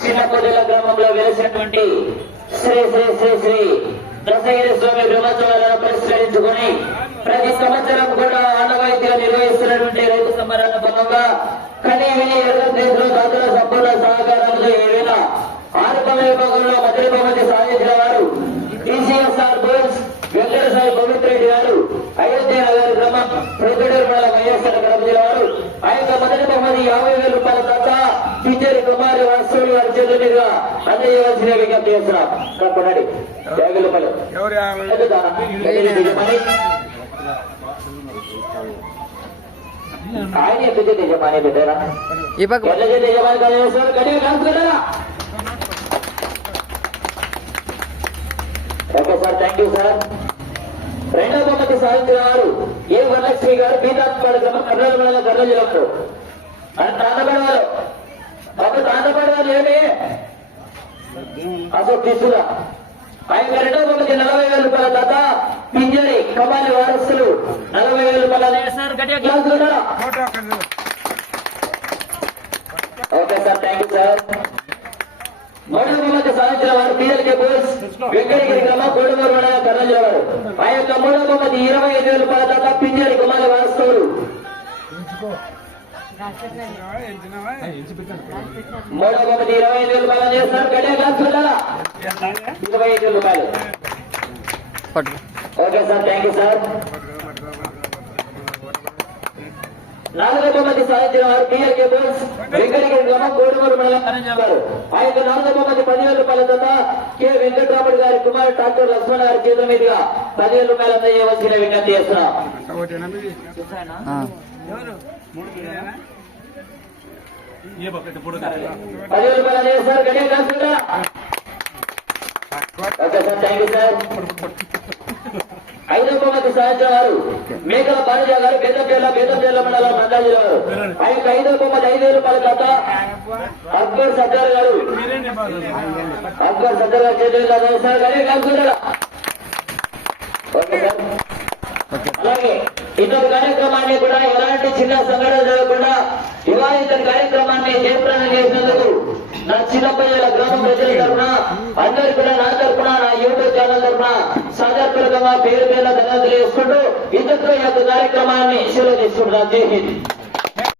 చిన్నకొండల గ్రామంలో వెలిసినటువంటి శ్రీ శ్రీ శ్రీ శ్రీ దశగిరి స్వామి బ్రహ్మోత్సవాలను పరిష్కరించుకొని ప్రతి సంవత్సరం కూడా ఆనవాయితీగా నిర్వహిస్తున్నటువంటి రైతు సంబరాల భాగంగా కనీ విని ఎర్రదేశంలో దాతల సంపూర్ణ సహకారంతో ఏవైనా వేళ ఆరుపల విభాగంలో మంత్రి బహుమతి సాధించిన వారు టీసీఎస్ఆర్ బోర్డ్స్ వెంకటసాయి పవిత్ర రెడ్డి గారు అయోధ్య నగర్ గ్రామం ప్రొద్దుటూరు మండలం వైఎస్ఆర్ కడప వారు. ఆ యొక్క మొదటి బహుమతి యాభై వేల రూపాయల తప్ప ఆయన ఈ పక్క ఎట్లా చేస్తే యజమాని కాదు చేస్తారు గడిగా కాల్చుకుంటారా okay sir thank you sir రెండవ బహుమతి సాధించిన వారు ఏ వరలక్ష్మి గారు పీతాత్పాడు గ్రామం కర్నూలు మండలం కర్నూలు జిల్లాలో అప్పుడు తాండపడవారు ఏమి? అసలు తీసుకురా ఆయన రెండవ బహుమతి నలభై వేల రూపాయల దాత పింజరి కమాలి వారసులు. నలభై వేల రూపాయల okay sir thank you sir మూడవ బహుమతి సాధించిన వారు పిఎల్కే బోస్ వెంకటగిరి గ్రామం కోడమూరు మండలం కర్నూలు జిల్లా వారు. ఆ యొక్క మూడవ బహుమతి ఇరవై ఐదు వేల రూపాయల దాకా పింజరి కుమారి వారసులు? మూడవ బహుమతి ఇరవై ఐదు రూపాయలు చేస్తారు గడియ కాల్చుకుంటారా ఇరవై ఐదు వేల రూపాయలు okay sir thank you sir నాలుగో బహుమతి సాధించిన వారు పిఎల్కే బోస్ వెంకటగిరి గ్రామం కోడుమూరు మండలం గారు ఆ యొక్క నాలుగో బహుమతి పదివేల రూపాయల జత కె వెంకటరాముడు గారి కుమారు డాక్టర్ లక్ష్మణ గారి చేతుల మీదుగా పదివేల రూపాయలు అందజేయవలసిన విజ్ఞప్తి చేస్తున్నాం ఒకటేనా మీది? ఆ. మూడు సార్ ఐదో బహుమతి సాధించిన వారు మేకల బాలజ గారు బేదంపేట బేదంపేట మండలం మండల జిల్లా వారు ఐదో బహుమతి ఐదు వేల రూపాయల జత అక్బర్ సర్దార్ గారు అక్బర్ సర్దార్ గారు చేతులు సార్ గడియ కాకుండా ఓకే సార్ ఓకే అలాగే ఇతని కార్యక్రమాన్ని కూడా ఎలాంటి చిన్న సంఘటన జరగకుండా ఇవాళ ఇతని కార్యక్రమాన్ని జయప్రదం చేసినందుకు నా చిన్నపయ్యల గ్రామ ప్రజల తరఫున అందరి కూడా నా తరఫున నా యూట్యూబ్ ఛానల్ తరఫున సాధారణంగా పేరు పేర్ల ధన్యవాదాలు చేసుకుంటూ ఇతరుల యొక్క కార్యక్రమాన్ని శిలో తీసుకుంటున్నాను. జై హింద్.